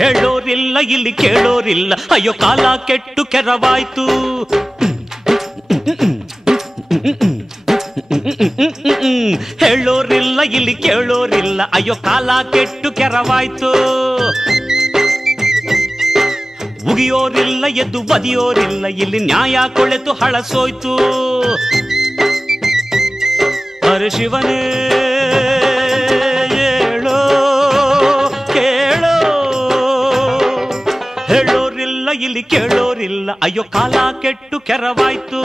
ಹೇಳೋರಿಲ್ಲ ಇಲ್ಲಿ ಕೇಳೋರಿಲ್ಲ, ಅಯ್ಯೋ ಕಾಲ ಕೆಟ್ಟು ಕೆರವಾಯ್ತು. ಹೇಳೋರಿಲ್ಲ ಇಲ್ಲಿ ಕೇಳೋರಿಲ್ಲ, ಅಯ್ಯೋ ಕಾಲ ಕೆಟ್ಟು ಕೆರವಾಯ್ತು. ಉಗಿಯೋರಿಲ್ಲ ಎದ್ದು ಬದಿಯೋರಿಲ್ಲ, ಇಲ್ಲಿ ನ್ಯಾಯ ಕೊಳೆತು ಹಳಸೋಯ್ತು. ಅರೆ ಶಿವನೇ ಹೇಳೋ ಕೇಳೋ, ಹೇಳೋರಿಲ್ಲ ಇಲ್ಲಿ ಕೇಳೋರಿಲ್ಲ, ಅಯ್ಯೋ ಕಾಲ ಕೆಟ್ಟು ಕೆರವಾಯ್ತು.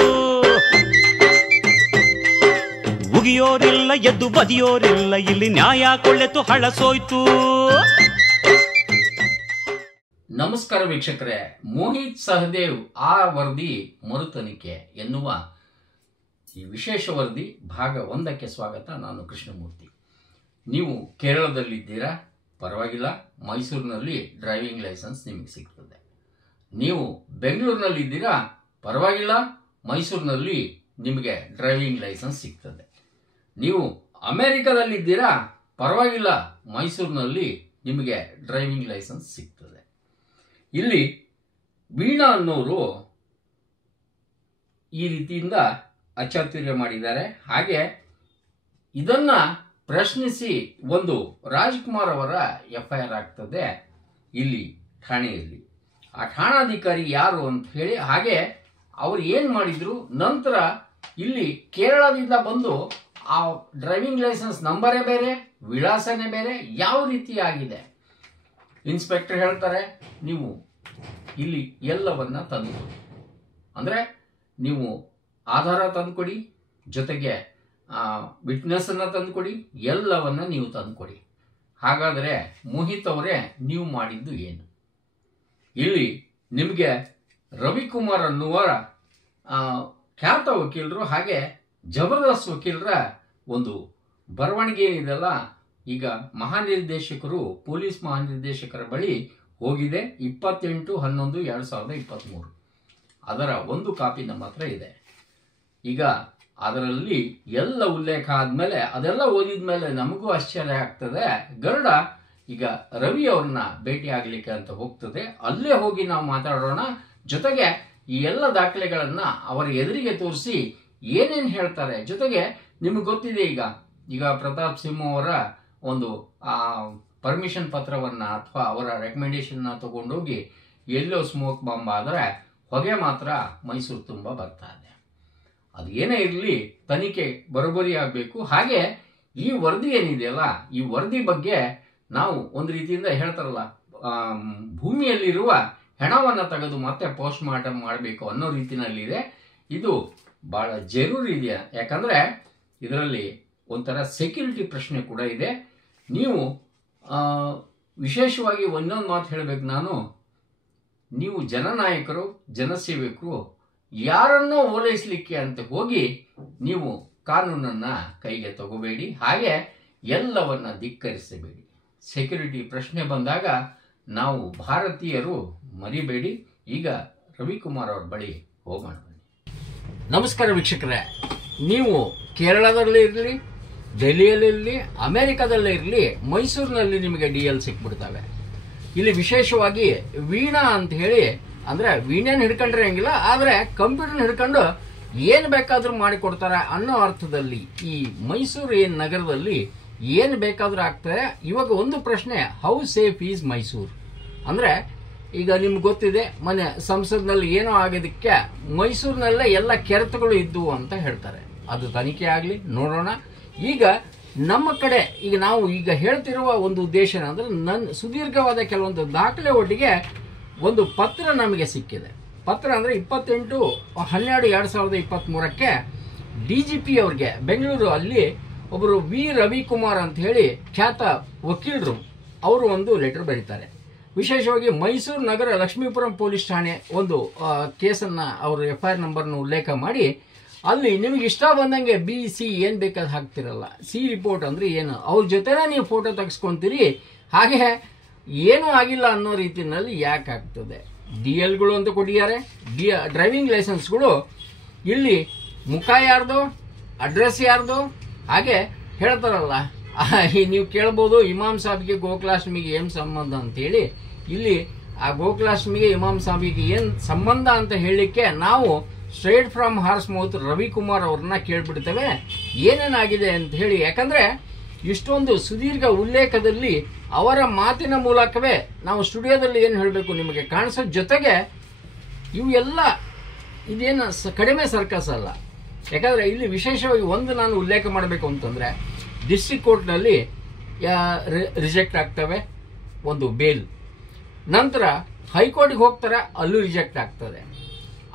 ಉಗಿಯೋರಿಲ್ಲ ಎದ್ದು ಬದಿಯೋರಿಲ್ಲ, ಇಲ್ಲಿ ನ್ಯಾಯ ಕೊಳ್ಳೆತು ಹಳಸೋಯ್ತು. ನಮಸ್ಕಾರ ವೀಕ್ಷಕರೇ, ಮೋಹಿತ್ ಸಹದೇವ್ ಆ ವರದಿ ಮರುತನಿಖೆ ಎನ್ನುವ ಈ ವಿಶೇಷ ವರದಿ ಭಾಗ 1ಕ್ಕೆ ಸ್ವಾಗತ. ನಾನು ಕೃಷ್ಣಮೂರ್ತಿ. ನೀವು ಕೇರಳದಲ್ಲಿದ್ದೀರಾ, ಪರವಾಗಿಲ್ಲ, ಮೈಸೂರಿನಲ್ಲಿ ಡ್ರೈವಿಂಗ್ ಲೈಸೆನ್ಸ್ ನಿಮಗೆ ಸಿಗ್ತದೆ. ನೀವು ಬೆಂಗಳೂರಿನಲ್ಲಿದ್ದೀರಾ, ಪರವಾಗಿಲ್ಲ, ಮೈಸೂರಿನಲ್ಲಿ ನಿಮಗೆ ಡ್ರೈವಿಂಗ್ ಲೈಸೆನ್ಸ್ ಸಿಗ್ತದೆ. ನೀವು ಅಮೆರಿಕದಲ್ಲಿದ್ದೀರಾ, ಪರವಾಗಿಲ್ಲ, ಮೈಸೂರಿನಲ್ಲಿ ನಿಮಗೆ ಡ್ರೈವಿಂಗ್ ಲೈಸೆನ್ಸ್ ಸಿಗ್ತದೆ. ಇಲ್ಲಿ ವೀಣಾ ಅನ್ನೋರು ಈ ರೀತಿಯಿಂದ ಅಚಾತುರ್ಯ ಮಾಡಿದ್ದಾರೆ. ಹಾಗೆ ಇದನ್ನ ಪ್ರಶ್ನಿಸಿ ಒಂದು ರಾಜ್ಕುಮಾರ್ ಅವರ FIR ಆಗ್ತದೆ ಇಲ್ಲಿ ಠಾಣೆಯಲ್ಲಿ. ಆ ಠಾಣಾಧಿಕಾರಿ ಯಾರು ಅಂತ ಹೇಳಿ, ಹಾಗೆ ಅವ್ರು ಏನು ಮಾಡಿದ್ರು, ನಂತರ ಇಲ್ಲಿ ಕೇರಳದಿಂದ ಬಂದು ಆ ಡ್ರೈವಿಂಗ್ ಲೈಸೆನ್ಸ್ ನಂಬರೇ ಬೇರೆ, ವಿಳಾಸನೇ ಬೇರೆ, ಯಾವ ರೀತಿ ಆಗಿದೆ. ಇನ್ಸ್ಪೆಕ್ಟರ್ ಹೇಳ್ತಾರೆ, ನೀವು ಇಲ್ಲಿ ಎಲ್ಲವನ್ನ ತಂದುಕೊಡಿ, ಅಂದರೆ ನೀವು ಆಧಾರ ತಂದುಕೊಡಿ, ಜೊತೆಗೆ ವಿಟ್ನೆಸ್ ಅನ್ನ ತಂದುಕೊಡಿ, ಎಲ್ಲವನ್ನ ನೀವು ತಂದುಕೊಡಿ. ಹಾಗಾದರೆ ಮೋಹಿತ್ ಅವರೇ, ನೀವು ಮಾಡಿದ್ದು ಏನು? ಇಲ್ಲಿ ನಿಮಗೆ ರವಿಕುಮಾರ್ ಅನ್ನುವರ ಖ್ಯಾತ ವಕೀಲರು ಹಾಗೆ ಜಬರ್ದಸ್ತ್ ವಕೀಲರ ಒಂದು ಬರವಣಿಗೆ ಏನಿದೆಲ್ಲ, ಈಗ ಮಹಾನಿರ್ದೇಶಕರು, ಪೊಲೀಸ್ ಮಹಾನಿರ್ದೇಶಕರ ಬಳಿ ಹೋಗಿದೆ 28/11/2023. ಅದರ ಒಂದು ಕಾಪಿ ನಮ್ಮ ಹತ್ರ ಇದೆ. ಈಗ ಅದರಲ್ಲಿ ಎಲ್ಲ ಉಲ್ಲೇಖ ಆದಮೇಲೆ, ಅದೆಲ್ಲ ಓದಿದ ಮೇಲೆ ನಮಗೂ ಆಶ್ಚರ್ಯ ಆಗ್ತದೆ. ಗರುಡ ಈಗ ರವಿ ಅವ್ರನ್ನ ಭೇಟಿ ಆಗಲಿಕ್ಕೆ ಅಂತ ಹೋಗ್ತದೆ. ಅಲ್ಲೇ ಹೋಗಿ ನಾವು ಮಾತಾಡೋಣ. ಜೊತೆಗೆ ಈ ಎಲ್ಲ ದಾಖಲೆಗಳನ್ನ ಅವರ ಎದುರಿಗೆ ತೋರಿಸಿ ಏನೇನು ಹೇಳ್ತಾರೆ. ಜೊತೆಗೆ ನಿಮಗೆ ಗೊತ್ತಿದೆ, ಈಗ ಪ್ರತಾಪ್ ಸಿಂಹ ಅವರ ಒಂದು ಪರ್ಮಿಷನ್ ಪತ್ರವನ್ನ ಅಥವಾ ಅವರ ರೆಕಮೆಂಡೇಶನ್ನ ತಗೊಂಡೋಗಿ ಎಲ್ಲೋ ಸ್ಮೋಕ್ ಬಾಂಬ್ ಆದರೆ ಹೊಗೆ ಮಾತ್ರ ಮೈಸೂರು ತುಂಬ ಬರ್ತಾ ಇದೆ. ಅದು ಏನೇ ಇರಲಿ, ತನಿಖೆ ಬರೋಬ್ಬರಿ ಆಗಬೇಕು. ಹಾಗೆ ಈ ವರದಿ ಏನಿದೆಯಲ್ಲ, ಈ ವರದಿ ಬಗ್ಗೆ ನಾವು ಒಂದು ರೀತಿಯಿಂದ ಹೇಳ್ತಾರಲ್ಲ, ಭೂಮಿಯಲ್ಲಿರುವ ಹೆಣವನ್ನು ತೆಗೆದು ಮತ್ತೆ ಪೋಸ್ಟ್ ಮಾರ್ಟಮ್ ಮಾಡಬೇಕು ಅನ್ನೋ ರೀತಿನಲ್ಲಿದೆ. ಇದು ಬಹಳ ಜರೂರಿ ಇದೆ. ಯಾಕಂದರೆ ಇದರಲ್ಲಿ ಒಂಥರ ಸೆಕ್ಯೂರಿಟಿ ಪ್ರಶ್ನೆ ಕೂಡ ಇದೆ. ನೀವು ವಿಶೇಷವಾಗಿ ಒಂದೊಂದು ಮಾತು ಹೇಳಬೇಕು ನಾನು, ನೀವು ಜನನಾಯಕರು, ಜನಸೇವಕರು, ಯಾರನ್ನೋ ಓಲೈಸಲಿಕ್ಕೆ ಅಂತ ಹೋಗಿ ನೀವು ಕಾನೂನನ್ನು ಕೈಗೆ ತಗೋಬೇಡಿ, ಹಾಗೆ ಎಲ್ಲವನ್ನ ಧಿಕ್ಕರಿಸಬೇಡಿ. ಸೆಕ್ಯೂರಿಟಿ ಪ್ರಶ್ನೆ ಬಂದಾಗ ನಾವು ಭಾರತೀಯರು ಮರಿಬೇಡಿ. ಈಗ ರವಿಕುಮಾರ್ ಅವ್ರ ಬಳಿ ಹೋಗೋಣ. ನಮಸ್ಕಾರ ವೀಕ್ಷಕರೇ, ನೀವು ಕೇರಳದಲ್ಲೇ ಇರಲಿ, ಡೆಲ್ಲಿಯಲ್ಲಿರಲಿ, ಅಮೆರಿಕದಲ್ಲೇ ಇರಲಿ, ಮೈಸೂರಿನಲ್ಲಿ ನಿಮಗೆ DL ಸಿಕ್ಬಿಡ್ತವೆ. ಇಲ್ಲಿ ವಿಶೇಷವಾಗಿ ವೀಣಾ ಅಂತ ಹೇಳಿ, ಅಂದರೆ ವೀಣೆನ ಹಿಡ್ಕೊಂಡ್ರೆ ಹಂಗಿಲ್ಲ, ಆದರೆ ಕಂಪ್ಯೂಟರ್ನ ಹಿಡ್ಕೊಂಡು ಏನು ಬೇಕಾದರೂ ಮಾಡಿಕೊಡ್ತಾರೆ ಅನ್ನೋ ಅರ್ಥದಲ್ಲಿ ಈ ಮೈಸೂರು ನಗರದಲ್ಲಿ ಏನು ಬೇಕಾದರೂ ಆಗ್ತದೆ. ಇವಾಗ ಒಂದು ಪ್ರಶ್ನೆ, ಹೌ ಸೇಫ್ ಈಸ್ ಮೈಸೂರು? ಅಂದರೆ ಈಗ ನಿಮ್ಗೆ ಗೊತ್ತಿದೆ, ಮೊನ್ನೆ ಸಂಸತ್ನಲ್ಲಿ ಏನೋ ಆಗೋದಕ್ಕೆ ಮೈಸೂರಿನಲ್ಲೇ ಎಲ್ಲ ಕೆರೆತಗಳು ಇದ್ದವು ಅಂತ ಹೇಳ್ತಾರೆ. ಅದು ತನಿಖೆ ಆಗಲಿ, ನೋಡೋಣ. ಈಗ ನಮ್ಮ ಕಡೆ ಈಗ ನಾವು ಈಗ ಹೇಳ್ತಿರುವ ಒಂದು ಉದ್ದೇಶ ಅಂದರೆ, ನನ್ನ ಸುದೀರ್ಘವಾದ ಕೆಲವೊಂದು ದಾಖಲೆ ಒಟ್ಟಿಗೆ ಒಂದು ಪತ್ರ ನಮಗೆ ಸಿಕ್ಕಿದೆ. ಪತ್ರ ಅಂದರೆ 28/12/2023 DGP ಅವ್ರಿಗೆ ಬೆಂಗಳೂರು ಅಲ್ಲಿ ಒಬ್ಬರು ರವಿಕುಮಾರ್ ಅಂತ ಹೇಳಿ ಖ್ಯಾತ ವಕೀಲರು, ಅವರು ಒಂದು ಲೆಟರ್ ಬರೀತಾರೆ. ವಿಶೇಷವಾಗಿ ಮೈಸೂರು ನಗರ ಲಕ್ಷ್ಮೀಪುರಂ ಪೊಲೀಸ್ ಠಾಣೆ ಒಂದು ಕೇಸನ್ನು ಅವರು FIR ನಂಬರ್ನ ಉಲ್ಲೇಖ ಮಾಡಿ, ಅಲ್ಲಿ ನಿಮಗೆ ಇಷ್ಟ ಬಂದಂಗೆ BC ಏನು ಬೇಕಾದ್ರೆ ಹಾಕ್ತಿರಲ್ಲ. C ರಿಪೋರ್ಟ್ ಅಂದರೆ ಏನು, ಅವ್ರ ಜೊತೆನೇ ನೀವು ಫೋಟೋ ತೆಗೆಸ್ಕೊಂತೀರಿ. ಹಾಗೆ ಏನೂ ಆಗಿಲ್ಲ ಅನ್ನೋ ರೀತಿಯಲ್ಲಿ ಯಾಕೆ ಆಗ್ತದೆ. DLಗಳು ಅಂತ ಕೊಟ್ಟಿದ್ದಾರೆ, ಡ್ರೈವಿಂಗ್ ಲೈಸೆನ್ಸ್ಗಳು. ಇಲ್ಲಿ ಮುಖ ಯಾರ್ದು, ಅಡ್ರೆಸ್ ಯಾರ್ದು, ಹಾಗೆ ಹೇಳ್ತಾರಲ್ಲ ನೀವು ಕೇಳ್ಬೋದು ಇಮಾಮ್ ಸಾಬ್ಗೆ ಗೋಕುಲಾಷ್ಟಮಿಗೆ ಏನ್ ಸಂಬಂಧ ಅಂತೇಳಿ. ಇಲ್ಲಿ ಆ ಗೋಕುಲಾಷ್ಟಮಿಗೆ ಇಮಾಮ್ ಸಾಬಿಗೆ ಏನ್ ಸಂಬಂಧ ಅಂತ ಹೇಳಲಿಕ್ಕೆ ನಾವು straight from horse mouth Ravikumar ಅವ್ರನ್ನ ಕೇಳ್ಬಿಡ್ತೇವೆ ಏನೇನಾಗಿದೆ ಅಂತ ಹೇಳಿ. ಯಾಕಂದ್ರೆ ಇಷ್ಟೊಂದು ಸುದೀರ್ಘ ಉಲ್ಲೇಖದಲ್ಲಿ ಅವರ ಮಾತಿನ ಮೂಲಕವೇ ನಾವು ಸ್ಟುಡಿಯೋದಲ್ಲಿ ಏನು ಹೇಳಬೇಕು ನಿಮಗೆ ಕಾಣಿಸೋ ಜೊತೆಗೆ ಇವು ಎಲ್ಲ ಇದೇನು ಕಡಿಮೆ ಸರ್ಕಸ್ ಅಲ್ಲ. ಯಾಕಂದ್ರೆ ಇಲ್ಲಿ ವಿಶೇಷವಾಗಿ ಒಂದು ನಾನು ಉಲ್ಲೇಖ ಮಾಡಬೇಕು ಅಂತಂದ್ರೆ ಡಿಸ್ಟ್ರಿಕ್ಟ್ ಕೋರ್ಟ್ನಲ್ಲಿ ರಿಜೆಕ್ಟ್ ಆಗ್ತವೆ ಒಂದು ಬೇಲ್, ನಂತರ ಹೈಕೋರ್ಟ್ಗೆ ಹೋಗ್ತಾರೆ ಅಲ್ಲೂ ರಿಜೆಕ್ಟ್ ಆಗ್ತದೆ.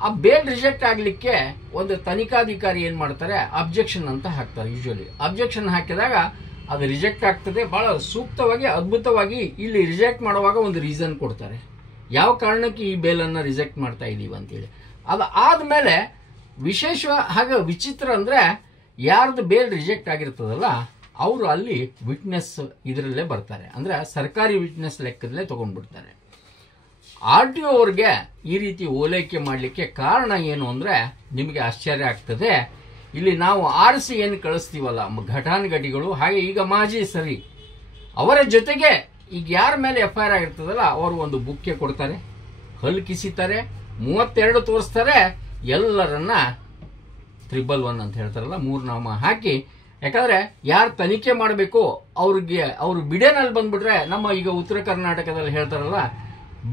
ಆ ಬೇಲ್ ರಿಜೆಕ್ಟ್ ಆಗಲಿಕ್ಕೆ ಒಂದು ತನಿಖಾಧಿಕಾರಿ ಏನ್ ಮಾಡ್ತಾರೆ ಅಬ್ಜೆಕ್ಷನ್ ಅಂತ ಹಾಕ್ತಾರೆ. ಯೂಶುವಲಿ ಅಬ್ಜೆಕ್ಷನ್ ಹಾಕಿದಾಗ ಅದು ರಿಜೆಕ್ಟ್ ಆಗ್ತದೆ. ಬಹಳ ಸೂಕ್ತವಾಗಿ ಅದ್ಭುತವಾಗಿ ಇಲ್ಲಿ ರಿಜೆಕ್ಟ್ ಮಾಡುವಾಗ ಒಂದು ರೀಸನ್ ಕೊಡ್ತಾರೆ, ಯಾವ ಕಾರಣಕ್ಕೆ ಈ ಬೇಲನ್ನು ರಿಜೆಕ್ಟ್ ಮಾಡ್ತಾ ಇದೀವಿ ಅಂತೇಳಿ. ಅದು ಆದ್ಮೇಲೆ ವಿಶೇಷ ಹಾಗೆ ವಿಚಿತ್ರ ಅಂದ್ರೆ ಯಾರ್ದು ಬೇಲ್ ರಿಜೆಕ್ಟ್ ಆಗಿರ್ತದಲ್ಲ ಅವರು ಅಲ್ಲಿ ವಿಟ್ನೆಸ್ ಇದರಲ್ಲೇ ಬರ್ತಾರೆ, ಅಂದ್ರೆ ಸರ್ಕಾರಿ ವಿಟ್ನೆಸ್ ಲೆಕ್ಕದಲ್ಲೇ ತಗೊಂಡ್ಬಿಡ್ತಾರೆ. RTO ಅವ್ರಿಗೆ ಈ ರೀತಿ ಓಲೈಕೆ ಮಾಡಲಿಕ್ಕೆ ಕಾರಣ ಏನು ಅಂದ್ರೆ ನಿಮಗೆ ಆಶ್ಚರ್ಯ ಆಗ್ತದೆ. ಇಲ್ಲಿ ನಾವು ಆರಿಸಿ ಏನು ಕಳಿಸ್ತೀವಲ್ಲ ಘಟಾನುಘಟಿಗಳು, ಹಾಗೆ ಈಗ ಮಾಜಿ ಸರಿ ಅವರ ಜೊತೆಗೆ ಈಗ ಯಾರ ಮೇಲೆ FIR ಆಗಿರ್ತದಲ್ಲ ಅವರು ಒಂದು ಬುಕ್ಕೆ ಕೊಡ್ತಾರೆ, ಹಲ್ಲು ಕಿಸಿತಾರೆ, 32 ತೋರಿಸ್ತಾರೆ, ಎಲ್ಲರನ್ನ 111 ಅಂತ ಹೇಳ್ತಾರಲ್ಲ 3 ನಾಮ ಹಾಕಿ. ಯಾಕಂದ್ರೆ ಯಾರು ತನಿಖೆ ಮಾಡಬೇಕು ಅವ್ರಿಗೆ ಅವರು ಬಿಡೆನಲ್ಲಿ ಬಂದ್ಬಿಟ್ರೆ ನಮ್ಮ ಈಗ ಉತ್ತರ ಕರ್ನಾಟಕದಲ್ಲಿ ಹೇಳ್ತಾರಲ್ಲ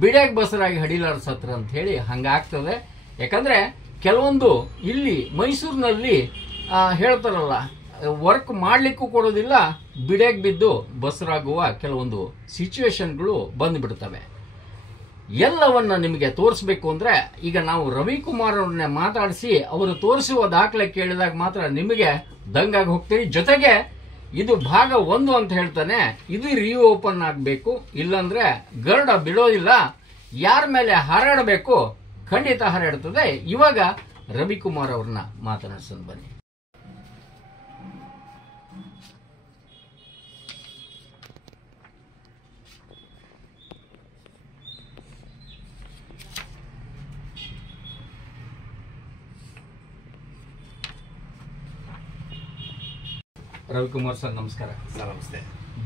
ಬಿಡೆಗೆ ಬಸರಾಗಿ ಹಡಿಲಾರ ಸತ್ರ ಅಂತ ಹೇಳಿ ಹಂಗಾಗ್ತದೆ. ಯಾಕಂದ್ರೆ ಕೆಲವೊಂದು ಇಲ್ಲಿ ಮೈಸೂರಿನಲ್ಲಿ ಹೇಳ್ತಾರಲ್ಲ ವರ್ಕ್ ಮಾಡ್ಲಿಕ್ಕೂ ಕೊಡೋದಿಲ್ಲ, ಬಿಡೆಗೆ ಬಿದ್ದು ಬಸರಾಗುವ ಕೆಲವೊಂದು ಸಿಚುವೇಶನ್ಗಳು ಬಂದ್ಬಿಡ್ತವೆ. ಎಲ್ಲವನ್ನ ನಿಮಗೆ ತೋರಿಸ್ಬೇಕು ಅಂದ್ರೆ ಈಗ ನಾವು ರವಿಕುಮಾರ್ ಅವ್ರನ್ನ ಮಾತಾಡಿಸಿ ಅವರು ತೋರಿಸುವ ದಾಖಲೆ ಕೇಳಿದಾಗ ಮಾತ್ರ ನಿಮಗೆ ದಂಗಾಗಿ ಹೋಗ್ತೀರಿ. ಜೊತೆಗೆ ಇದು ಭಾಗ 1 ಅಂತ ಹೇಳ್ತಾನೆ, ಇದು ರೀಓಪನ್ ಆಗಬೇಕು, ಇಲ್ಲಾಂದ್ರೆ ಗರುಡ ಬಿಡೋದಿಲ್ಲ, ಯಾರ ಮೇಲೆ ಹಾರಾಡಬೇಕು ಖಂಡಿತ ಹಾರಾಡ್ತದೆ. ಇವಾಗ ರವಿಕುಮಾರ್ ಅವ್ರನ್ನ ಮಾತನಾಡ್ಸೋಣ ಬನ್ನಿ. ರವಿಕುಮಾರ್ ಸರ್ ನಮಸ್ಕಾರ. ಸರ್ ನಮಸ್ತೆ.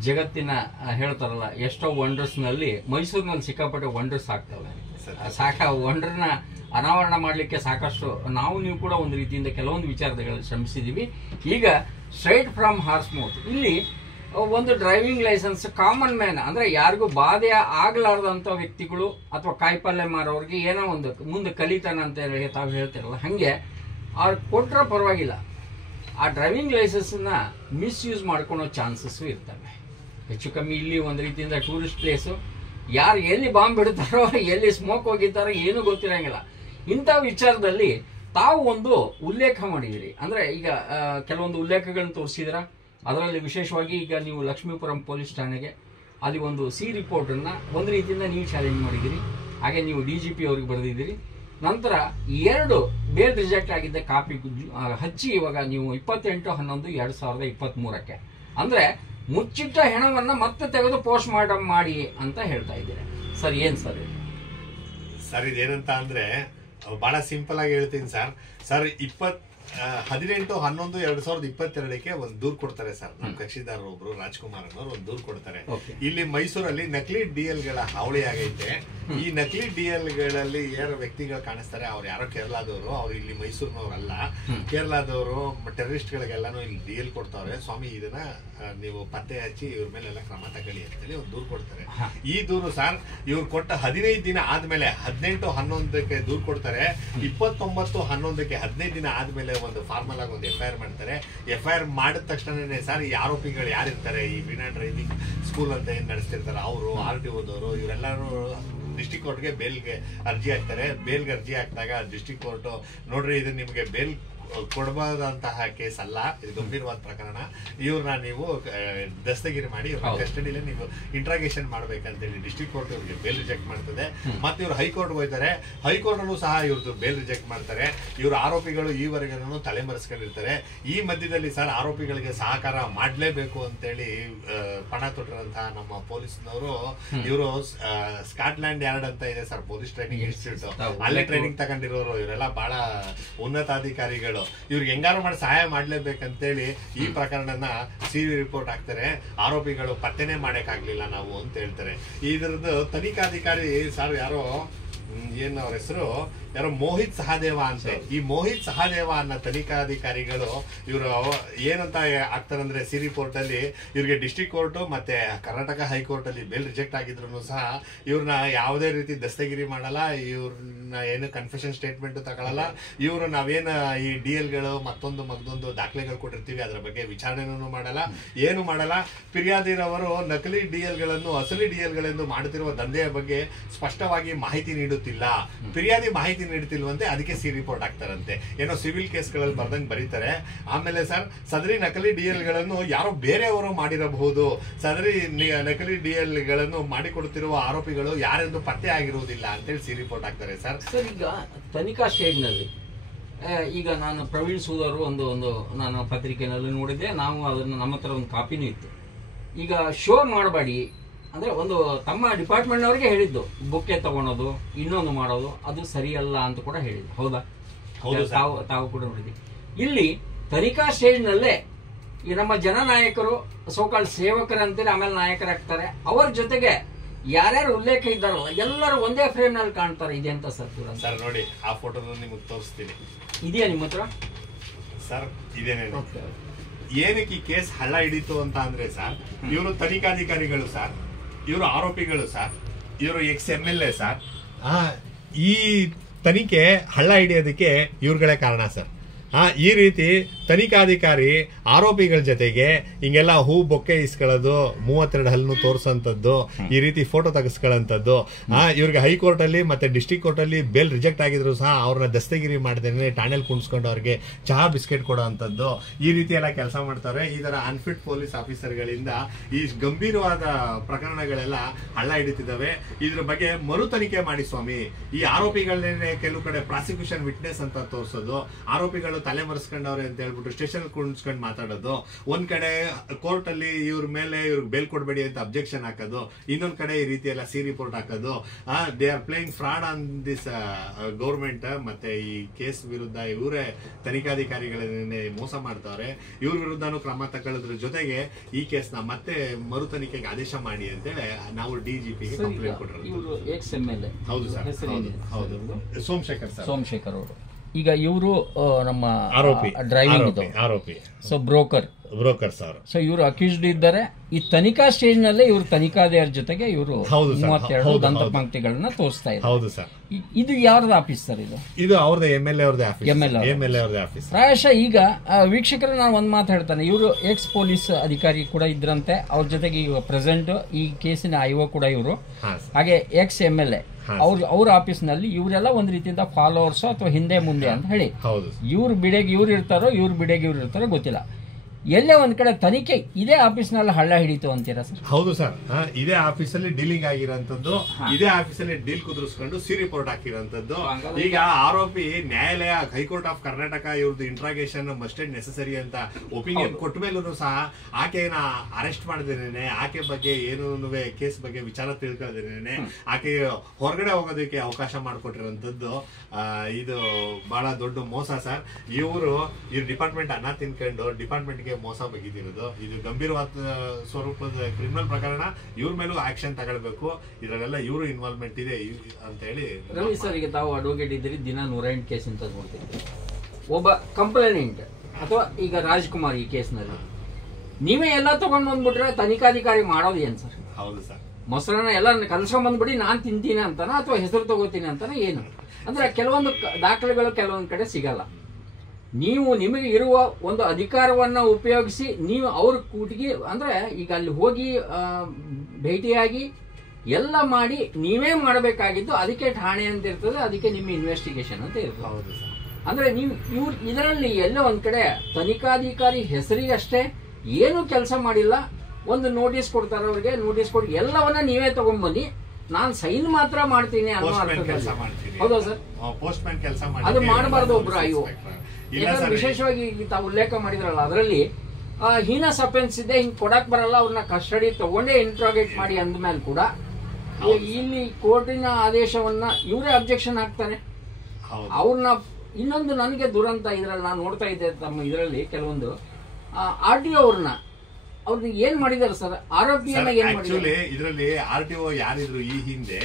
ಜಗತ್ತಿನ ಹೇಳ್ತಾರಲ್ಲ ಎಷ್ಟೋ ವಂಡರ್ಸ್ ನಲ್ಲಿ ಮೈಸೂರಿನಲ್ಲಿ ಸಿಕ್ಕಾಪಟ್ಟೆ ವಂಡರ್ಸ್ ಆಗ್ತವೆ. ವಂಡರ್ನ ಅನಾವರಣ ಮಾಡಲಿಕ್ಕೆ ಸಾಕಷ್ಟು ನಾವು ನೀವು ಕೂಡ ಒಂದು ರೀತಿಯಿಂದ ಕೆಲವೊಂದು ವಿಚಾರಗಳಲ್ಲಿ ಶ್ರಮಿಸಿದೀವಿ. ಈಗ ಸ್ಟ್ರೈಟ್ ಫ್ರಮ್ ಹಾರ್ಸ್ ಮೌತ್ ಇಲ್ಲಿ ಒಂದು ಡ್ರೈವಿಂಗ್ ಲೈಸೆನ್ಸ್ ಕಾಮನ್ ಮ್ಯಾನ್ ಅಂದ್ರೆ ಯಾರಿಗೂ ಬಾಧೆ ಆಗ್ಲಾರ್ದಂತ ವ್ಯಕ್ತಿಗಳು ಅಥವಾ ಕಾಯಿಪಲ್ಯ ಮಾರೋರಿಗೆ ಏನೋ ಒಂದು ಮುಂದೆ ಕಲಿತಾನ ಅಂತ ಹೇಳಿ ತಾವು ಹೇಳ್ತಿರಲ್ಲ, ಹಂಗೆ ಅವ್ರು ಕೊಟ್ರೆ ಪರವಾಗಿಲ್ಲ, ಆ ಡ್ರೈವಿಂಗ್ ಲೈಸೆನ್ಸ್ನ ಮಿಸ್ಯೂಸ್ ಮಾಡ್ಕೊಳೋ ಚಾನ್ಸಸ್ಸು ಇರ್ತವೆ. ಹೆಚ್ಚು ಕಮ್ಮಿ ಇಲ್ಲಿ ಒಂದು ರೀತಿಯಿಂದ ಟೂರಿಸ್ಟ್ ಪ್ಲೇಸು, ಯಾರು ಎಲ್ಲಿ ಬಾಂಬ್ ಬಿಡ್ತಾರೋ ಎಲ್ಲಿ ಸ್ಮೋಕ್ ಹೋಗಿದ್ದಾರೋ ಏನೂ ಗೊತ್ತಿರಂಗಿಲ್ಲ. ಇಂಥ ವಿಚಾರದಲ್ಲಿ ತಾವು ಒಂದು ಉಲ್ಲೇಖ ಮಾಡಿದಿರಿ, ಅಂದ್ರೆ ಈಗ ಕೆಲವೊಂದು ಉಲ್ಲೇಖಗಳನ್ನು ತೋರಿಸಿದ್ರ. ಅದರಲ್ಲಿ ವಿಶೇಷವಾಗಿ ಈಗ ನೀವು ಲಕ್ಷ್ಮೀಪುರಂ ಪೊಲೀಸ್ ಠಾಣೆಗೆ ಅಲ್ಲಿ ಒಂದು ರಿಪೋರ್ಟ್ ಅನ್ನ ಒಂದು ರೀತಿಯಿಂದ ನೀವು ಚಾಲೆಂಜ್ ಮಾಡಿದಿರಿ. ಹಾಗೆ ನೀವು DGP ಅವ್ರಿಗೆ ಬರೆದಿದ್ದೀರಿ. ನಂತರ 2 ಬೇಲ್ ರಿಜೆಕ್ಟ್ ಆಗಿದ್ದ ಕಾಪಿ ಹಚ್ಚಿ ಇವಾಗ ನೀವು 28/11/2023 ಅಂದ್ರೆ ಮುಚ್ಚಿಟ್ಟ ಹೆಣವನ್ನ ಮತ್ತೆ ತೆಗೆದು ಪೋಸ್ಟ್ ಮಾರ್ಟಮ್ ಮಾಡಿ ಅಂತ ಹೇಳ್ತಾ ಇದ್ದೀರಾ ಸರ್. ಏನ್ ಸರ್ ಇದೇನಂತ ಅಂದ್ರೆ ಬಹಳ ಸಿಂಪಲ್ ಆಗಿ ಹೇಳ್ತೀನಿ ಸರ್. 18/11/2022 ಒಂದು ದೂರು ಕೊಡ್ತಾರೆ ಸರ್. ನಮ್ಮ ಕಕ್ಷಿದಾರರು ಒಬ್ರು ರಾಜ್ಕುಮಾರ್ ಅನ್ನೋರು ಒಂದು ದೂರು ಕೊಡ್ತಾರೆ. ಇಲ್ಲಿ ಮೈಸೂರಲ್ಲಿ ನಕಲಿ DL ಗಳ ಹಾವಳಿ ಆಗೈತೆ. ಈ ನಕಲಿ DL ಗಳಲ್ಲಿ ಯಾರು ವ್ಯಕ್ತಿಗಳು ಕಾಣಿಸ್ತಾರೆ ಅವ್ರು ಯಾರೋ ಕೇರಳದವರು, ಅವ್ರು ಇಲ್ಲಿ ಮೈಸೂರಿನವ್ರಲ್ಲ, ಕೇರಳದವರು ಟೆರರಿಸ್ಟ್ ಗಳಿಗೆಲ್ಲಾನು ಇಲ್ಲಿ DL ಕೊಡ್ತಾವ್ರೆ. ಸ್ವಾಮಿ ಇದನ್ನ ನೀವು ಪತ್ತೆ ಹಚ್ಚಿ ಇವ್ರ ಮೇಲೆಲ್ಲ ಕ್ರಮ ತಗೊಳ್ಳಿ ಅಂತೇಳಿ ಒಂದು ದೂರು ಕೊಡ್ತಾರೆ. ಈ ದೂರು ಸರ್ ಇವ್ರು ಕೊಟ್ಟ 15 ದಿನ ಆದ್ಮೇಲೆ 18/11 ದೂರು ಕೊಡ್ತಾರೆ. 29/11 15 ದಿನ ಆದ್ಮೇಲೆ ಒಂದು ಫಾರ್ಮಲ್ ಆಗಿ ಒಂದು FIR ಮಾಡ್ತಾರೆ. FIR ಮಾಡಿದ ತಕ್ಷಣನೇ ಸರ್ ಈ ಆರೋಪಿಗಳು ಯಾರಿರ್ತಾರೆ, ಈ ವೀಣಾ ಡ್ರೈವಿಂಗ್ ಸ್ಕೂಲ್ ಅಂತ ಏನ್ ನಡೆಸ್ತಿರ್ತಾರೆ ಅವರು, RTOದವರು, ಇವರೆಲ್ಲರೂ ಡಿಸ್ಟ್ರಿಕ್ಟ್ ಕೋರ್ಟ್ಗೆ ಬೇಲ್ಗೆ ಅರ್ಜಿ ಹಾಕ್ತಾರೆ. ಬೇಲ್ಗೆ ಅರ್ಜಿ ಹಾಕಿದಾಗ ಡಿಸ್ಟ್ರಿಕ್ಟ್ ಕೋರ್ಟ್ ನೋಡ್ರಿ ಇದು ನಿಮ್ಗೆ ಬೇಲ್ ಕೊಡಬಹುದಂತಹ ಕೇಸ್ ಅಲ್ಲ, ಇದು ಗಂಭೀರವಾದ ಪ್ರಕರಣ, ಇವ್ರನ್ನ ನೀವು ದಸ್ತಗಿರಿ ಮಾಡಿ ಇವ್ರ ಕಸ್ಟಡಿಯಲ್ಲಿ ನೀವು ಇಂಟ್ರಾಗೇಷನ್ ಮಾಡ್ಬೇಕಂತೇಳಿ ಡಿಸ್ಟ್ರಿಕ್ಟ್ ಕೋರ್ಟ್ ಇವ್ರಿಗೆ ಬೇಲ್ ರಿಜೆಕ್ಟ್ ಮಾಡ್ತದೆ. ಮತ್ತೆ ಇವ್ರು ಹೈಕೋರ್ಟ್ ಹೋಗ್ತಾರೆ, ಹೈಕೋರ್ಟ್ ಅಲ್ಲೂ ಸಹ ಇವ್ರದ್ದು ಬೇಲ್ ರಿಜೆಕ್ಟ್ ಮಾಡ್ತಾರೆ. ಇವ್ರ ಆರೋಪಿಗಳು ಈವರೆಗೂ ತಲೆಮರೆಸ್ಕೊಂಡಿರ್ತಾರೆ. ಈ ಮಧ್ಯದಲ್ಲಿ ಸರ್ ಆರೋಪಿಗಳಿಗೆ ಸಹಕಾರ ಮಾಡ್ಲೇಬೇಕು ಅಂತೇಳಿ ಪಣ ತೊಟ್ಟಿರಂತಹ ನಮ್ಮ ಪೊಲೀಸ್ನವರು ಇವರು ಸ್ಕಾಟ್ಲ್ಯಾಂಡ್ ಯಾರ್ಡ್ ಅಂತ ಇದೆ ಸರ್, ಪೊಲೀಸ್ ಟ್ರೈನಿಂಗ್ ಇನ್ಸ್ಟಿಟ್ಯೂಟ್, ಅಲ್ಲೇ ಟ್ರೈನಿಂಗ್ ತಗೊಂಡಿರೋರು ಇವರೆಲ್ಲ ಬಹಳ ಉನ್ನತಾಧಿಕಾರಿಗಳು. ಡಿಎಲ್ಗಳು ಇವ್ರಿಗೆ ಹೆಂಗಾರು ಮಾಡಿ ಸಹಾಯ ಮಾಡ್ಲೇಬೇಕಂತೇಳಿ ಈ ಪ್ರಕರಣನ ಸಿವಿ ರಿಪೋರ್ಟ್ ಹಾಕ್ತಾರೆ. ಆರೋಪಿಗಳು ಪತ್ತೆನೇ ಮಾಡಕ್ಕಾಗ್ಲಿಲ್ಲ ನಾವು ಅಂತ ಹೇಳ್ತಾರೆ. ಇದ್ರದ್ದು ತನಿಖಾಧಿಕಾರಿ ಸರ್ ಯಾರೋ ಏನ್ ಅವ್ರ ಹೆಸರು ಯಾರೋ ಮೋಹಿತ್ ಸಹದೇವ ಅಂತೆ. ಈ ಮೋಹಿತ್ ಸಹದೇವ ಅನ್ನೋ ತನಿಖಾಧಿಕಾರಿಗಳು ಇವರು ಏನಂತ ಆಗ್ತಾರಂದ್ರೆ ಸಿ ರಿಪೋರ್ಟ್ ಅಲ್ಲಿ ಇವ್ರಿಗೆ ಡಿಸ್ಟ್ರಿಕ್ಟ್ ಕೋರ್ಟ್ ಮತ್ತೆ ಕರ್ನಾಟಕ ಹೈಕೋರ್ಟ್ ಅಲ್ಲಿ ಬೇಲ್ ರಿಜೆಕ್ಟ್ ಆಗಿದ್ರು ಸಹ ಇವ್ರನ್ನ ಯಾವುದೇ ರೀತಿ ದಸ್ತಗಿರಿ ಮಾಡಲ್ಲ, ಇವ್ರನ್ನ ಏನು ಕನ್ಫೆಷನ್ ಸ್ಟೇಟ್ಮೆಂಟ್ ತಗೊಳಲ್ಲ. ಇವರು ನಾವೇನು ಈ ಡಿಎಲ್ಗಳು ಮತ್ತೊಂದು ದಾಖಲೆಗಳು ಕೊಟ್ಟಿರ್ತೀವಿ ಅದ್ರ ಬಗ್ಗೆ ವಿಚಾರಣೆನೂ ಮಾಡಲ್ಲ, ಏನು ಮಾಡಲ್ಲ. ಫಿರ್ಯಾದಿರವರು ನಕಲಿ ಡಿಎಲ್ಗಳನ್ನು ಅಸಲಿ ಡಿಎಲ್ಗಳೆಂದು ಮಾಡುತ್ತಿರುವ ದಂಧೆಯ ಬಗ್ಗೆ ಸ್ಪಷ್ಟವಾಗಿ ಮಾಹಿತಿ ನೀಡುತ್ತಿಲ್ಲ. ಫಿರ್ಯಾದಿ ಮಾಹಿತಿ ನೀಡುತ್ತಿಲ್ವಂತೆ, ಅದಕ್ಕೆ ಸಿ ರಿಪೋರ್ಟ್ ಆಗ್ತಾರಂತೆ. ಏನೋ ಸಿವಿಲ್ ಕೇಸ್ಗಳಲ್ಲಿ ಬರ್ದಂಗೆ ಬರೀತಾರೆ. ಆಮೇಲೆ ಸರ್ ಸದರಿ ನಕಲಿ ಡಿಎಲ್ಗಳನ್ನು ಯಾರೋ ಬೇರೆಯವರು ಮಾಡಿರಬಹುದು. ಸದರಿ ನಕಲಿ ಡಿಎಲ್ಗಳನ್ನು ಮಾಡಿಕೊಡುತ್ತಿರುವ ಆರೋಪಿಗಳು ಯಾರೆಂದು ಪತ್ತೆ ಆಗಿರುವುದಿಲ್ಲ ಅಂತೇಳಿ ಸಿ ರಿಪೋರ್ಟ್ ಆಗ್ತಾರೆ ಸರ್. ಸರ್ ಈಗ ತನಿಖಾ ಸ್ಟೇಜ್ನಲ್ಲಿ ಈಗ ನಾನು ಪ್ರವೀಣ್ ಸೂದವರು ಒಂದು ನಾನು ಪತ್ರಿಕೆಯಲ್ಲಿ ನೋಡಿದ್ದೆ, ನಾವು ಅದನ್ನು ನಮ್ಮ ಹತ್ರ ಒಂದು ಕಾಪಿನೂ ಇತ್ತು. ಈಗ ಶೋ ಮಾಡಬೇಡಿ ಅಂದ್ರೆ ಒಂದು ತಮ್ಮ ಡಿಪಾರ್ಟ್ಮೆಂಟ್ನವ್ರಿಗೆ ಹೇಳಿದ್ದು ಬುಕ್ಕೆ ತಗೊಳೋದು ಇನ್ನೊಂದು ಮಾಡೋದು ಅದು ಸರಿಯಲ್ಲ ಅಂತ ಕೂಡ ಹೇಳಿದ್ದು. ಹೌದಾ? ತಾವು ಕೂಡ ನೋಡಿದ್ವಿ. ಇಲ್ಲಿ ತನಿಖಾ ಸ್ಟೇಜ್ನಲ್ಲೇ ಈ ನಮ್ಮ ಜನನಾಯಕರು ಸೋಕಾಳ್ ಸೇವಕರಂತೇಳಿ ಆಮೇಲೆ ನಾಯಕರಾಗ್ತಾರೆ. ಅವರ ಜೊತೆಗೆ ಯಾರ್ಯಾರು ಉಲ್ಲೇಖ ಇದ್ದಾರಲ್ಲ ಎಲ್ಲರೂ ಒಂದೇ ಫ್ರೇಮ್ ನಲ್ಲಿ ಕಾಣ್ತಾರೆ. ಇದೆ ಅಂತ ಸರ್ ನೋಡಿ ಆ ಫೋಟೋ ನಿಮಗೆ ತೋರಿಸ್ತೀನಿ. ಇದೆಯಾ ನಿಮ್ಮ ಹತ್ರ ಸರ್? ಇದೇನೇ. ಏನಕ್ಕೆ ಈ ಕೇಸ್ ಹಳ್ಳ ಹಿಡಿತು ಅಂತ ಅಂದ್ರೆ ಸರ್, ಇವರು ತನಿಖಾಧಿಕಾರಿಗಳು ಸರ್, ಇವರು ಆರೋಪಿಗಳು ಸರ್, ಇವರು XMLA ಸರ್. ಈ ತನಿಖೆ ಹಳ್ಳ ಹಿಡಿಯೋದಕ್ಕೆ ಇವ್ರುಗಳೇ ಕಾರಣ ಸರ್. ಈ ರೀತಿ ತನಿಖಾಧಿಕಾರಿ ಆರೋಪಿಗಳ ಜೊತೆಗೆ ಹಿಂಗೆಲ್ಲ ಹೂ ಬೊಕ್ಕೆ ಇಸ್ಕೊಳ್ಳೋದು, 32 ಹಲ್ಲು ತೋರಿಸೋಂಥದ್ದು, ಈ ರೀತಿ ಫೋಟೋ ತೆಗೆಸ್ಕೊಳ್ಳೋಂಥದ್ದು. ಇವ್ರಿಗೆ ಹೈಕೋರ್ಟ್ ಅಲ್ಲಿ ಮತ್ತೆ ಡಿಸ್ಟ್ರಿಕ್ಟ್ ಕೋರ್ಟ್ ಅಲ್ಲಿ ಬೇಲ್ ರಿಜೆಕ್ಟ್ ಆಗಿದ್ರು ಸಹ ಅವ್ರನ್ನ ದಸ್ತಗಿರಿ ಮಾಡ್ದೇನೆ ಠಾಣೆಲ್ ಕುಣಿಸ್ಕೊಂಡು ಅವ್ರಿಗೆ ಚಹಾ ಬಿಸ್ಕೆಟ್ ಕೊಡೋ ಅಂಥದ್ದು, ಈ ರೀತಿ ಎಲ್ಲ ಕೆಲಸ ಮಾಡ್ತಾರೆ. ಈ ತರ ಅನ್ಫಿಟ್ ಪೊಲೀಸ್ ಆಫೀಸರ್ಗಳಿಂದ ಈ ಗಂಭೀರವಾದ ಪ್ರಕರಣಗಳೆಲ್ಲ ಹಳ್ಳ ಹಿಡಿತಿದ್ದಾವೆ. ಇದ್ರ ಬಗ್ಗೆ ಮರು ತನಿಖೆ ಮಾಡಿ ಸ್ವಾಮಿ. ಈ ಆರೋಪಿಗಳನ್ನೇ ಕೆಲವು ಕಡೆ ಪ್ರಾಸಿಕ್ಯೂಷನ್ ವಿಟ್ನೆಸ್ ಅಂತ ತೋರಿಸೋದು, ಆರೋಪಿಗಳು ತಲೆ ಮರೆಸ್ಕೊಂಡವ್ರೆ ಅಂತ ಹೇಳ್ಬಿಟ್ಟು ಸ್ಟೇಷನ್ ಕುಣಿಸ್ಕೊಂಡು ಮಾತಾಡೋದು, ಒಂದ್ ಕಡೆ ಕೋರ್ಟ್ ಅಲ್ಲಿ ಇವ್ರ ಮೇಲೆ ಇವ್ರಿಗೆ ಬೇಲ್ ಕೊಡಬೇಡಿ ಅಂತ ಅಬ್ಜೆಕ್ಷನ್ ಹಾಕೋದು, ಇನ್ನೊಂದ್ ಕಡೆ ಈ ರೀತಿ ಎಲ್ಲ ಸಿ ರಿಪೋರ್ಟ್ ಹಾಕೋದು. They are playing fraud on this government. ಮತ್ತೆ ಈ ಕೇಸ್ ವಿರುದ್ಧ ಇವರೇ ತನಿಖಾಧಿಕಾರಿಗಳನ್ನೇ ಮೋಸ ಮಾಡ್ತಾವ್ರೆ. ಇವ್ರ ವಿರುದ್ಧನೂ ಕ್ರಮ ತಗೊಳ್ಳೋದ್ರ ಜೊತೆಗೆ ಈ ಕೇಸ್ ನ ಮತ್ತೆ ಮರು ತನಿಖೆಗೆ ಆದೇಶ ಮಾಡಿ ಅಂತೇಳಿ ನಾವು DGPಗೆ ಕಂಪ್ಲೇಂಟ್ ಕೊಟ್ಟಿರೋದು. ಹೌದು ಸರ್, ಹೌದು. ಸೋಮಶೇಖರ್ ಅವರು ಈಗ ಇವರು ನಮ್ಮ ಆರೋಪಿ, ಡ್ರೈವಿಂಗ್ ಆರೋಪಿ, ಸೊ ಬ್ರೋಕರ್ ಸರ್. ಸೊ ಇವರು ಅಕ್ಯೂಸ್ಡ್ ಇದ್ದಾರೆ. ಈ ತನಿಖಾ ಸ್ಟೇಜ್ ನಲ್ಲೇ ಇವರು ತನಿಖಾಧಿಕಾರಿ ಜೊತೆಗೆ ಇವರು 32 ದಂತಪಂಕ್ತಿಗಳನ್ನ ತೋರಿಸ್ತಾ ಇದ್ದಾರೆ. ಹೌದು ಸರ್. ಇದು ಯಾರ್ದು ಆಫೀಸ್ ಸರ್? ಇದು ಅವ್ರದ್ದು MLA ಅವ್ರದ್ದು ಆಫೀಸ್. ಪ್ರಾಯಶಃ ಈಗ ವೀಕ್ಷಕರು ನಾನು ಒಂದ್ ಮಾತು ಹೇಳ್ತಾನೆ, ಇವರು ಎಕ್ಸ್ ಪೊಲೀಸ್ ಅಧಿಕಾರಿ ಕೂಡ ಇದ್ರಂತೆ. ಅವ್ರ ಜೊತೆಗೆ ಈಗ ಪ್ರೆಸೆಂಟ್ ಈ ಕೇಸಿನ IO ಕೂಡ ಇವರು, ಹಾಗೆ XMLA ಅವ್ರ ಆಫೀಸ್ ನಲ್ಲಿ ಇವರೆಲ್ಲ ಒಂದ್ ರೀತಿಯಿಂದ ಫಾಲೋವರ್ಸ್ ಅಥವಾ ಹಿಂದೆ ಮುಂದೆ ಅಂತ ಹೇಳಿ ಇವ್ರ ಬಿಡೆಗೆ ಇವ್ರು ಇರ್ತಾರೋ ಇವ್ರ ಬಿಡೆಗೆ ಇವ್ರು ಇರ್ತಾರೋ ಗೊತ್ತಿಲ್ಲ. ಎಲ್ಲೇ ಒಂದ್ ಕಡೆ ತನಿಖೆ ಇದೇ ಆಫೀಸ್ ನಲ್ಲಿ ಹಳ್ಳ ಹಿಡಿತು ಅಂತೀರಾ ಸರ್? ಹೌದು ಸರ್. ಇದೇ ಆಫೀಸಲ್ಲಿ ಡೀಲಿಂಗ್ ಆಗಿರೋಂಥದ್ದು, ಇದೇ ಆಫೀಸಲ್ಲಿ ಡೀಲ್ ಕುದುರಿಸ್ಕೊಂಡು ಸಿ ರಿಪೋರ್ಟ್ ಹಾಕಿರೋಂಥದ್ದು. ಈಗ ಆರೋಪಿ ನ್ಯಾಯಾಲಯ ಹೈಕೋರ್ಟ್ ಆಫ್ ಕರ್ನಾಟಕ ಇವ್ರದ್ದು ಇಂಟ್ರಾಗೇಷನ್ ಮಸ್ಟ್ ಅಂಡ್ ನೆಸೆಸರಿ ಅಂತ ಒಪಿನಿಯನ್ ಕೊಟ್ಟ ಮೇಲೂ ಸಹ ಆಕೆನ ಅರೆಸ್ಟ್ ಮಾಡದೇನೆ, ಆಕೆ ಬಗ್ಗೆ ಏನು ಕೇಸ್ ಬಗ್ಗೆ ವಿಚಾರ ತಿಳ್ಕೊಳ್ದೇನೆ ಆಕೆ ಹೊರಗಡೆ ಹೋಗೋದಕ್ಕೆ ಅವಕಾಶ ಮಾಡಿಕೊಟ್ಟಿರೋಂಥದ್ದು ಇದು ಬಹಳ ದೊಡ್ಡ ಮೋಸ ಸರ್. ಇವ್ರ ಡಿಪಾರ್ಟ್ಮೆಂಟ್ ಅನ್ನ ತಿನ್ಕೊಂಡು ಡಿಪಾರ್ಟ್ಮೆಂಟ್ಗೆ ಮೋಸ ಬಗೆದಿರೋದು ಇದು ಗಂಭೀರವಾದ ಸ್ವರೂಪದ ಕ್ರಿಮಿನಲ್ ಪ್ರಕರಣ. ಇವ್ರ ಮೇಲೂ ಆಕ್ಷನ್ ತಗೊಳ್ಬೇಕು. ಇದರಲ್ಲೆಲ್ಲ ಇವರು ಇನ್ವಾಲ್ವ್ಮೆಂಟ್ ಇದೆ ಅಂತ ಹೇಳಿ. ರವಿ ಸರ್, ಈಗ ತಾವು ಅಡ್ವೊಕೇಟ್ ಇದ್ದೀರಿ, ದಿನ 108 ಕೇಸ್ ಅಂತ ನೋಡ್ತೀವಿ. ಒಬ್ಬ ಕಂಪ್ಲೇನೆಂಟ್ ಅಥವಾ ಈಗ ರಾಜ್ಕುಮಾರ್ ಈ ಕೇಸ್ನಲ್ಲಿ ನೀವೇ ಎಲ್ಲ ತಗೊಂಡು ಬಂದ್ಬಿಟ್ರೆ ತನಿಖಾಧಿಕಾರಿ ಮಾಡೋದು ಏನ್ ಸರ್? ಹೌದು ಸರ್. ಮೊಸರನ್ನ ಎಲ್ಲ ಕಲ್ಸ್ಕೊಂಡ್ ಬಂದ್ಬಿಡಿ, ನಾನ್ ತಿಂತೀನಿ ಅಂತಾನ ಅಥವಾ ಹೆಸರು ತಗೋತೀನಿ ಅಂತಾನ ಏನು? ಅಂದ್ರೆ ಕೆಲವೊಂದು ದಾಖಲೆಗಳು ಕೆಲವೊಂದು ಕಡೆ ಸಿಗಲ್ಲ. ನೀವು ನಿಮಗೆ ಇರುವ ಒಂದು ಅಧಿಕಾರವನ್ನ ಉಪಯೋಗಿಸಿ ನೀವು ಅವ್ರ ಕೂಟಿಗೆ ಅಂದ್ರೆ ಈಗ ಅಲ್ಲಿ ಹೋಗಿ ಭೇಟಿಯಾಗಿ ಎಲ್ಲ ಮಾಡಿ ನೀವೇ ಮಾಡಬೇಕಾಗಿದ್ದು. ಅದಕ್ಕೆ ಠಾಣೆ ಅಂತ ಇರ್ತದೆ, ಅದಕ್ಕೆ ನಿಮ್ಮ ಇನ್ವೆಸ್ಟಿಗೇಷನ್ ಅಂತ ಇರ್ತದೆ. ಅಂದ್ರೆ ನೀವು ಇದರಲ್ಲಿ ಎಲ್ಲೋ ಒಂದ್ ಕಡೆ ತನಿಖಾಧಿಕಾರಿ ಹೆಸರಿಗಷ್ಟೇ ಏನು ಕೆಲಸ ಮಾಡಿಲ್ಲ. ಒಂದು ನೋಟಿಸ್ ಕೊಡ್ತಾರೆ ಅವ್ರಿಗೆ, ನೋಟಿಸ್ ಕೊಟ್ಟು ಎಲ್ಲವನ್ನ ನೀವೇ ತಗೊಂಡ್ಬನ್ನಿ, ನಾನ್ ಸೈನ್ ಮಾತ್ರ ಮಾಡ್ತೀನಿ ಅನ್ನೋ ಅರ್ಥದಲ್ಲಿ. ಹೌದಾ ಸರ್? ಅದು ಮಾಡಬಾರ್ದು ಒಬ್ರು IO. ವಿಶೇಷವಾಗಿ ತಾವು ಉಲ್ಲೇಖ ಮಾಡಿದ್ರಲ್ಲ, ಅದರಲ್ಲಿ ಹೀನಸ್ ಅಫೆನ್ಸ್ ಇದೆ, ಹಿಂಗ್ ಕೊಡಕ್ ಬರಲ್ಲ, ಅವ್ರನ್ನ ಕಸ್ಟಡಿ ತಗೊಂಡೇ ಇಂಟ್ರಾಗೇಟ್ ಮಾಡಿ ಅಂದ್ಮೇಲೆ ಕೂಡ ಇಲ್ಲಿ ಕೋರ್ಟಿನ ಆದೇಶವನ್ನ ಇವರೇ ಅಬ್ಜೆಕ್ಷನ್ ಹಾಕ್ತಾರೆ. ಅವ್ರನ್ನ ಇನ್ನೊಂದು ನನಗೆ ದುರಂತ ಇದರಲ್ಲಿ ನಾನು ನೋಡ್ತಾ ಇದ್ದೆ ತಮ್ಮ ಇದರಲ್ಲಿ ಕೆಲವೊಂದು RTO ಅವ್ರನ್ನ ಏನ್ ಮಾಡಿದಾರೆ ಸರ್, ಆರೋಪಿಯನ್ನ ಏನ್ ಮಾಡಿದ್ದಾರೆ? ಇದರಲ್ಲಿ RTO ಯಾರಿದ್ರು ಈ ಹಿಂದೆ,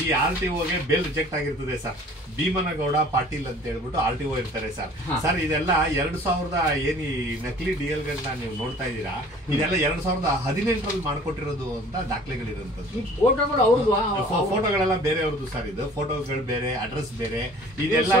ಈ RTOಗೆ ಬೇಲ್ ರಿಜೆಕ್ಟ್ ಆಗಿರ್ತದೆ ಸರ್. ಭೀಮನಗೌಡ ಪಾಟೀಲ್ ಅಂತ ಹೇಳ್ಬಿಟ್ಟು RTO ಇರ್ತಾರೆ ಸರ್. ಸರ್ ಇದೆಲ್ಲ 2000 ಏನ್ ಈ ನಕಲಿ DL ಗಳನ್ನ ನೀವು ನೋಡ್ತಾ ಇದ್ದೀರಾ, ಇದೆಲ್ಲ 2018 ಮಾಡ್ಕೊಟ್ಟಿರೋದು ಅಂತ ದಾಖಲೆಗಳಿರುವಂತದ್ದು. ಫೋಟೋಗಳು ಅವ್ರದ್ದು, ಫೋಟೋಗಳೆಲ್ಲ ಬೇರೆ ಅವ್ರದ್ದು ಸರ್. ಇದು ಫೋಟೋಗಳು ಬೇರೆ, ಅಡ್ರೆಸ್ ಬೇರೆ, ಇದೆಲ್ಲ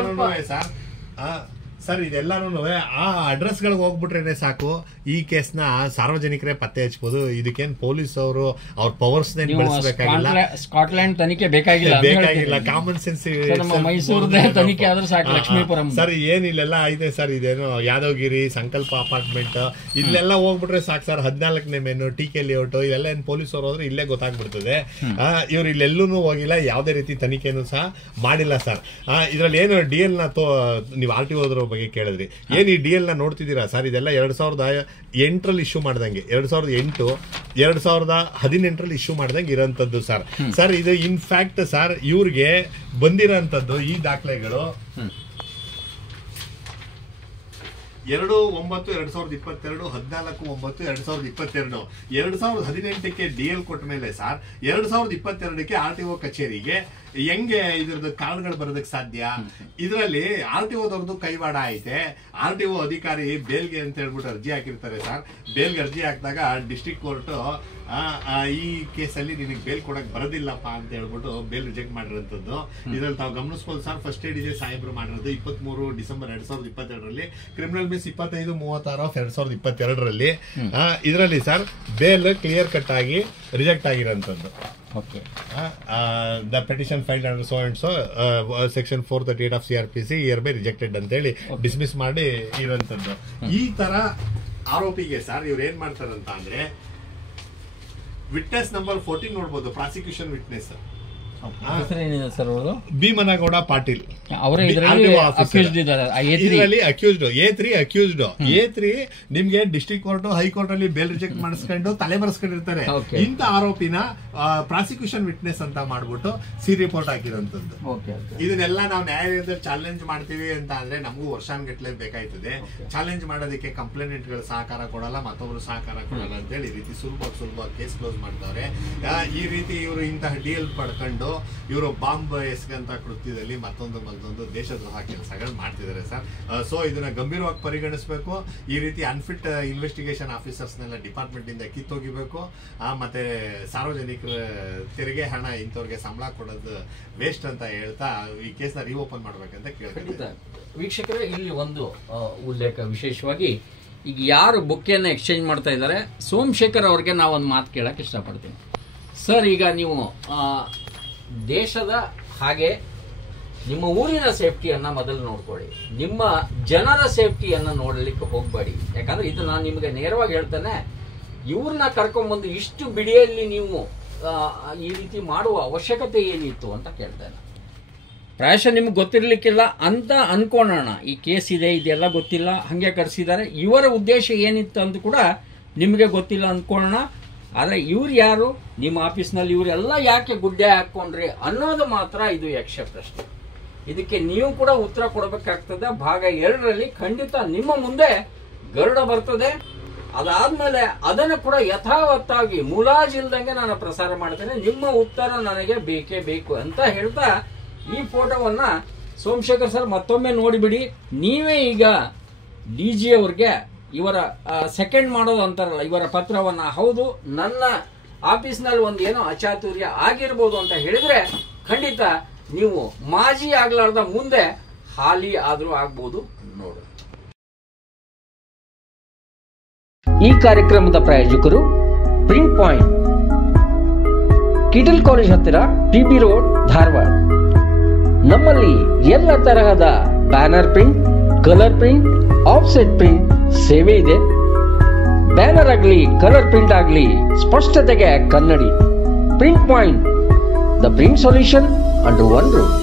ಸರ್ ಇದೆಲ್ಲಾನು ಆ ಅಡ್ರೆಸ್ ಗಳಿಗೆ ಹೋಗ್ಬಿಟ್ರೇನೆ ಸಾಕು, ಈ ಕೇಸ್ ನ ಸಾರ್ವಜನಿಕರೇ ಪತ್ತೆ ಹಚ್ಚಬಹುದು. ಇದಕ್ಕೇನು ಪೊಲೀಸ್ ಅವರು ಅವ್ರ ಪವರ್ಸ್ ಬಳಸಬೇಕಾಗಿಲ್ಲ, ಸ್ಕಾಟ್ಲ್ಯಾಂಡ್ ತನಿಖೆ ಬೇಕಾಗಿಲ್ಲ, ಕಾಮನ್ ಸೆನ್ಸ್ ಮೈಸೂರದೇ ತನಿಖೆ ಆದ್ರೆ ಸಾಕು. ಲಕ್ಷ್ಮೀಪುರಂ ಸರ್ ಏನಿಲ್ಲೆಲ್ಲ ಇದೆ ಸರ್. ಇದೇನು ಯಾದವಗಿರಿ ಸಂಕಲ್ಪ ಅಪಾರ್ಟ್ಮೆಂಟ್ ಇಲ್ಲೆಲ್ಲ ಹೋಗ್ಬಿಟ್ರೆ ಸಾಕು ಸರ್. 14ನೇ ಮೇನು TK ಲೇಔಟ್ ಇವೆಲ್ಲ ಏನ್ ಪೊಲೀಸ್ ಅವರು ಹೋದ್ರೆ ಇಲ್ಲೇ ಗೊತ್ತಾಗ್ಬಿಡ್ತದೆ. ಇವ್ರು ಇಲ್ಲೆಲ್ಲೂ ಹೋಗಿಲ್ಲ, ಯಾವುದೇ ರೀತಿ ತನಿಖೆನೂ ಸಹ ಮಾಡಿಲ್ಲ ಸರ್. ಇದ್ರಲ್ಲಿ ಏನು DL ನ ನೀವು RTO ಬಗ್ಗೆ ಕೇಳಿದ್ರಿ, ಏನ್ ಈ DL ನ ನೋಡ್ತಿದ್ದೀರಾ ಸರ್, ಇದೆಲ್ಲ 2008 ಇಶ್ಯೂ ಮಾಡ್ದಂಗೆ, 2008 2018 ಇಶ್ಯೂ ಮಾಡ್ದಂಗೆ ಇರೋಂಥದ್ದು ಸರ್. ಸರ್ ಇದು ಇನ್ಫ್ಯಾಕ್ಟ್ ಸರ್ ಇವ್ರಿಗೆ ಬಂದಿರೋಂಥದ್ದು ಈ ದಾಖಲೆಗಳು 2/9/2022, 14/9/2022, 2018ಕ್ಕೆ DL ಕೊಟ್ಟ ಮೇಲೆ ಸರ್ 2022ಕ್ಕೆ RTO ಕಚೇರಿಗೆ ಹೆಂಗೆ ಇದ್ರದ್ದು ಕಾರ್ಡ್ಗಳು ಬರೋದಕ್ಕೆ ಸಾಧ್ಯ? ಇದರಲ್ಲಿ RTOದವ್ರದ್ದು ಕೈವಾಡ ಐತೆ. RTO ಅಧಿಕಾರಿ ಬೇಲ್ಗೆ ಅಂತ ಹೇಳ್ಬಿಟ್ಟು ಅರ್ಜಿ ಹಾಕಿರ್ತಾರೆ ಸರ್. ಬೇಲ್ಗೆ ಅರ್ಜಿ ಹಾಕಿದಾಗ ಡಿಸ್ಟ್ರಿಕ್ಟ್ ಕೋರ್ಟ್ ಈ ಕೇಸಲ್ಲಿ ನಿನಗೆ ಬೇಲ್ ಕೊಡಕ್ ಬರೋದಿಲ್ಲಪ್ಪ ಅಂತ ಹೇಳ್ಬಿಟ್ಟು ಬೇಲ್ ರಿಜೆಕ್ಟ್ ಮಾಡಿರೋಂಥದ್ದು. ಇದ್ರಲ್ಲಿ ತಾವು ಗಮನಿಸಬಹುದು ಸರ್. ಫಸ್ಟ್ ADJ ಸಾಹೇಬ್ರು ಮಾಡಿರೋದು 23 ಡಿಸೆಂಬರ್ 2022ರಲ್ಲಿ, ಕ್ರಿಮಿನಲ್ ಮಿಸ್ 25/36/2022ರಲ್ಲಿ. ಇದರಲ್ಲಿ ಸರ್ ಬೇಲ್ ಕ್ಲಿಯರ್ ಕಟ್ ಆಗಿ reject ಆಗಿರೋಂಥದ್ದು. The petition filed under so and so section 438 of CRPC hereby rejected ಅಂತ ಹೇಳಿ ಡಿಸ್ಮಿಸ್ ಮಾಡಿ ಇರುವಂತದ್ದು. ಈ ತರ ಆರೋಪಿಗೆ ಸರ್ ಇವ್ರು ಏನ್ ಮಾಡ್ತಾರಂತ ಅಂದ್ರೆ, ವಿಟ್ನೆಸ್ ನಂಬರ್ 14 ನೋಡ್ಬೋದು, prosecution witness Bhimanagouda Patil A3 ನಿಮ್ಗೆ ಡಿಸ್ಟ್ರಿಕ್ಟ್ ಕೋರ್ಟ್ ಹೈಕೋರ್ಟ್ ಅಲ್ಲಿ ಬೇಲ್ ರಿಜೆಕ್ಟ್ ಮಾಡಿಸ್ಕೊಂಡು ತಲೆ ಮರೆಸ್ಕೊಂಡಿರ್ತಾರೆ. ಇಂತ ಆರೋಪಿನ ಪ್ರಾಸಿಕ್ಯೂಷನ್ ವಿಟ್ನೆಸ್ ಅಂತ ಮಾಡ್ಬಿಟ್ಟು ರಿಪೋರ್ಟ್ ಹಾಕಿರೋಂಥದ್ದು. ಇದನ್ನೆಲ್ಲ ನಾವು ನ್ಯಾಯಾಲಯದಲ್ಲಿ ಚಾಲೆಂಜ್ ಮಾಡ್ತೀವಿ ಅಂತ ಅಂದ್ರೆ ನಮಗೂ ವರ್ಷಾನ್ಗಟ್ಲೆ ಬೇಕಾಯ್ತದೆ. ಚಾಲೆಂಜ್ ಮಾಡೋದಕ್ಕೆ ಕಂಪ್ಲೇಂಟ್ ಗಳು ಸಹಕಾರ ಕೊಡಲ್ಲ, ಮತ್ತೊಬ್ರು ಸಹಕಾರ ಕೊಡಲ್ಲ ಅಂತ ಹೇಳಿ ಈ ರೀತಿ ಸುಲಭ ಕೇಸ್ ಕ್ಲೋಸ್ ಮಾಡ್ತಾವ್ರೆ. ಈ ರೀತಿ ಇವರು ಇಂತಹ DL ಪಡ್ಕೊಂಡು ಇವರು ಬಾಂಬ್ ಎಸಗಂತ ಕೃತ್ಯದಲ್ಲಿ ಮತ್ತೊಂದು ದೇಶದ್ರೋಹ ಕೆಲಸಗಳು ಮಾಡ್ತಿದ್ದಾರೆ ಸರ್. ಸೊ ಇದನ್ನ ಗಂಭೀರವಾಗಿ ಪರಿಗಣಿಸಬೇಕು. ಈ ರೀತಿ ಅನ್ಫಿಟ್ ಇನ್ವೆಸ್ಟಿಗೇಷನ್ ಆಫೀಸರ್ಸ್ನೆಲ್ಲ ಡಿಪಾರ್ಟ್ಮೆಂಟ್ ಇಂದ ಕಿತ್ತೋಗಿಬೇಕು. ಮತ್ತೆ ಸಾರ್ವಜನಿಕರ ತೆರಿಗೆ ಹಣ ಇಂಥವ್ರಿಗೆ ಸಂಬಳ ಕೊಡೋದು ವೇಸ್ಟ್ ಅಂತ ಹೇಳ್ತಾ ಈ ಕೇಸ್ನ ರೀಓಪನ್ ಮಾಡ್ಬೇಕಂತ ಕೇಳ್ತಾರೆ. ವೀಕ್ಷಕರೇ, ಇಲ್ಲಿ ಒಂದು ಉಲ್ಲೇಖ ವಿಶೇಷವಾಗಿ ಈಗ ಯಾರು ಬುಕ್ಕಿಯನ್ನು ಎಕ್ಸ್ಚೇಂಜ್ ಮಾಡ್ತಾ ಇದ್ದಾರೆ, ಸೋಮಶೇಖರ್ ಅವ್ರಿಗೆ ನಾವೊಂದು ಮಾತು ಕೇಳಕ್ಕೆ ಇಷ್ಟಪಡ್ತೀನಿ ಸರ್. ಈಗ ನೀವು ದೇಶದ ಹಾಗೆ ನಿಮ್ಮ ಊರಿನ ಸೇಫ್ಟಿಯನ್ನ ಮೊದಲು ನೋಡ್ಕೊಳ್ಳಿ, ನಿಮ್ಮ ಜನರ ಸೇಫ್ಟಿಯನ್ನ ನೋಡಲಿಕ್ಕೆ ಹೋಗಬೇಡಿ. ಯಾಕಂದ್ರೆ ಇದು ನಾನು ನಿಮಗೆ ನೇರವಾಗಿ ಹೇಳ್ತೇನೆ, ಇವ್ರನ್ನ ಕರ್ಕೊಂಡ್ಬಂದು ಇಷ್ಟು ಬಿಡಿಯಲ್ಲಿ ನೀವು ಈ ರೀತಿ ಮಾಡುವ ಅವಶ್ಯಕತೆ ಏನಿತ್ತು ಅಂತ ಕೇಳ್ತೇನೆ. ಪ್ರಾಯಶಃ ನಿಮ್ಗೆ ಗೊತ್ತಿರ್ಲಿಕ್ಕಿಲ್ಲ ಅಂತ ಅನ್ಕೊಳ್ಳೋಣ. ಈ ಕೇಸ್ ಇದೆ, ಇದೆಲ್ಲ ಗೊತ್ತಿಲ್ಲ, ಹಂಗೆ ಕರೆಸಿದ್ದಾರೆ. ಇವರ ಉದ್ದೇಶ ಏನಿತ್ತು ಅಂತ ಕೂಡ ನಿಮಗೆ ಗೊತ್ತಿಲ್ಲ ಅನ್ಕೊಳ್ಳೋಣ. ಆದರೆ ಇವ್ರು ಯಾರು, ನಿಮ್ಮ ಆಫೀಸ್ನಲ್ಲಿ ಇವರೆಲ್ಲ ಯಾಕೆ ಗುಡ್ಡೆ ಹಾಕೊಂಡ್ರಿ ಅನ್ನೋದು ಮಾತ್ರ ಇದು ಯಕ್ಷ ಪ್ರಶ್ನೆ. ಇದಕ್ಕೆ ನೀವು ಕೂಡ ಉತ್ತರ ಕೊಡಬೇಕಾಗ್ತದೆ. ಭಾಗ 2ರಲ್ಲಿ ಖಂಡಿತ ನಿಮ್ಮ ಮುಂದೆ ಗರುಡ ಬರ್ತದೆ. ಅದಾದ್ಮೇಲೆ ಅದನ್ನು ಕೂಡ ಯಥಾವತ್ತಾಗಿ ಮುಲಾಜಿಲ್ದಂಗೆ ನಾನು ಪ್ರಸಾರ ಮಾಡ್ತೇನೆ. ನಿಮ್ಮ ಉತ್ತರ ನನಗೆ ಬೇಕೇ ಬೇಕು ಅಂತ ಹೇಳ್ತಾ ಈ ಫೋಟೋವನ್ನ ಸೋಮಶೇಖರ್ ಸರ್ ಮತ್ತೊಮ್ಮೆ ನೋಡಿಬಿಡಿ. ನೀವೇ ಈಗ DG ಅವ್ರಿಗೆ ಇವರ ಸೆಕೆಂಡ್ ಮಾಡೋದು ಅಂತಾರಲ್ಲ, ಇವರ ಪತ್ರವನ್ನ ಹೌದು ನನ್ನ ಆಫೀಸ್ನಲ್ಲಿ ಒಂದು ಏನೋ ಅಚಾತುರ್ಯ ಆಗಿರ್ಬೋದು ಅಂತ ಹೇಳಿದ್ರೆ ಖಂಡಿತ ನೀವು ಮಾಜಿ ಆಗ್ಲಾರ್ದ ಮುಂದೆ ಹಾಲಿ ಆದ್ರೂ ಆಗ್ಬೋದು ನೋಡು. ಈ ಕಾರ್ಯಕ್ರಮದ ಪ್ರಾಯೋಜಕರು ಪ್ರಿಂಟ್ ಪಾಯಿಂಟ್, ಕಿಟಲ್ ಕಾಲೇಜ್ ಹತ್ತಿರ PB ರೋಡ್, ಧಾರವಾಡ. ನಮ್ಮಲ್ಲಿ ಎಲ್ಲ ತರಹದ banner print, colour print, offset print ಸೇವೆ ಇದೆ. ಬ್ಯಾನರ್ ಆಗಲಿ, ಕಲರ್ ಪ್ರಿಂಟ್ ಆಗಲಿ, ಸ್ಪಷ್ಟತೆಗೆ ಕನ್ನಡಿ. Print point, the print solution under one roof.